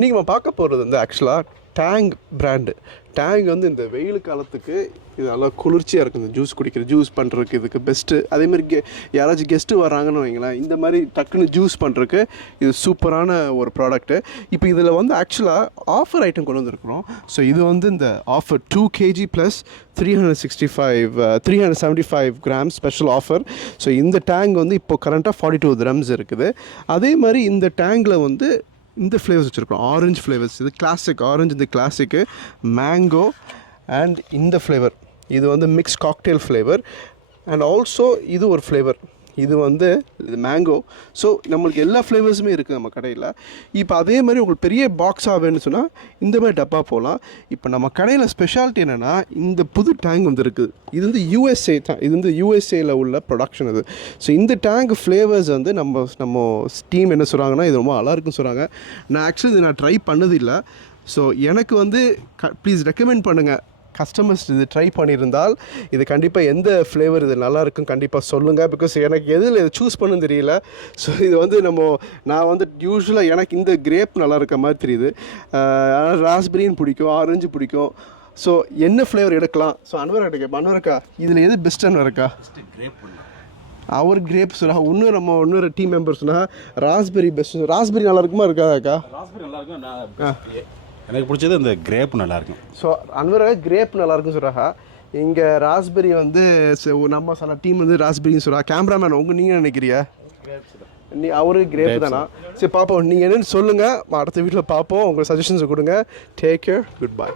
இன்றைக்கி நம்ம பார்க்க போகிறது வந்து ஆக்சுவலாக டேங் பிராண்டு. டேங் வந்து இந்த வெயில் காலத்துக்கு இது நல்லா குளிர்ச்சியாக இருக்குது. இந்த ஜூஸ் குடிக்கிற ஜூஸ் பண்ணுறதுக்கு இதுக்கு பெஸ்ட்டு. அதேமாதிரி யாராச்சும் கெஸ்ட்டு வராங்கன்னு வைங்களேன், இந்த மாதிரி டக்குன்னு ஜூஸ் பண்ணுறதுக்கு இது சூப்பரான ஒரு ப்ராடக்ட்டு. இப்போ இதில் வந்து ஆக்சுவலாக ஆஃபர் ஐட்டம் கொண்டு வந்துருக்குறோம். ஸோ இது வந்து இந்த offer 2 kg plus 375 gram special offer. So இந்த டேங் வந்து இப்போ கரண்ட்டாக 42 dirhams இருக்குது. அதே மாதிரி இந்த டேங்கில் வந்து இந்த ஃப்ளேவர்ஸ் வச்சுருக்கோம். ஆரஞ்சு ஃப்ளேவர்ஸ், இது கிளாசிக் ஆரஞ்சு, இந்த கிளாசிக்கு மேங்கோ அண்ட் இந்த ஃப்ளேவர் இது வந்து mix cocktail flavour. And also இது ஒரு ஃப்ளேவர், இது வந்து இது மேங்கோ. ஸோ நம்மளுக்கு எல்லா ஃப்ளேவர்ஸுமே இருக்குது நம்ம கடையில். இப்போ அதே மாதிரி உங்களுக்கு பெரிய பாக்ஸாக வேணும்னு சொன்னால் இந்த மாதிரி டப்பா போகலாம். இப்போ நம்ம கடையில் ஸ்பெஷாலிட்டி என்னென்னா, இந்த புது டேங்க் வந்து இருக்குது. இது வந்து யூஎஸ்ஏ தான், இது வந்து யூஎஸ்ஏயில் உள்ள ப்ரொடக்ஷன் இது. ஸோ இந்த டேங்க் ஃப்ளேவர்ஸ் வந்து நம்ம டீம் என்ன சொல்கிறாங்கன்னா, இது ரொம்ப நல்லா இருக்குன்னு சொல்கிறாங்க. நான் ஆக்சுவலி இது நான் ட்ரை பண்ணதில்லை. ஸோ எனக்கு வந்து ப்ளீஸ் ரெக்கமெண்ட் பண்ணுங்கள். கஸ்டமர்ஸ் இது ட்ரை பண்ணியிருந்தால் இது கண்டிப்பாக எந்த ஃப்ளேவர் இது நல்லாயிருக்கும் கண்டிப்பாக சொல்லுங்கள். பிகாஸ் எனக்கு எதில் இதை சூஸ் பண்ணுன்னு தெரியல. ஸோ இது வந்து நான் வந்து யூஸ்வலாக எனக்கு இந்த கிரேப் நல்லா இருக்க மாதிரி தெரியுது. ஆனால் ராஸ்பெரின்னு பிடிக்கும், ஆரஞ்சு பிடிக்கும். ஸோ என்ன ஃப்ளேவர் எடுக்கலாம்? ஸோ அன்வரக்கா இதில் எது பெஸ்ட் அன்வரக்கா? அவர் கிரேப் சொன்னால் இன்னொரு டீம் மெம்பர் சொன்னால் ராஸ்பெரி பெஸ்ட். ராஸ்பெரி நல்லா இருக்குமா இருக்காதாக்கா? ராஸ்பெரி நல்லா இருக்கும். எனக்கு பிடிச்சது இந்த கிரேப் நல்லாயிருக்கும். ஸோ அன்வராக கிரேப் நல்லாயிருக்கும் சொல்கிறாங்க. இங்கே ராஸ்பெரி வந்து நம்ம சில டீம் வந்து ராஸ்பெரின்னு சொல்கிறா. கேமராமேன் நீங்கள் நினைக்கிறியா? அவரு கிரேப் தானா? சரி பார்ப்போம், நீங்கள் என்னென்னு சொல்லுங்கள். அடுத்த வீட்டில் பார்ப்போம். உங்கள் சஜஷன்ஸை கொடுங்க. Take care, good bye.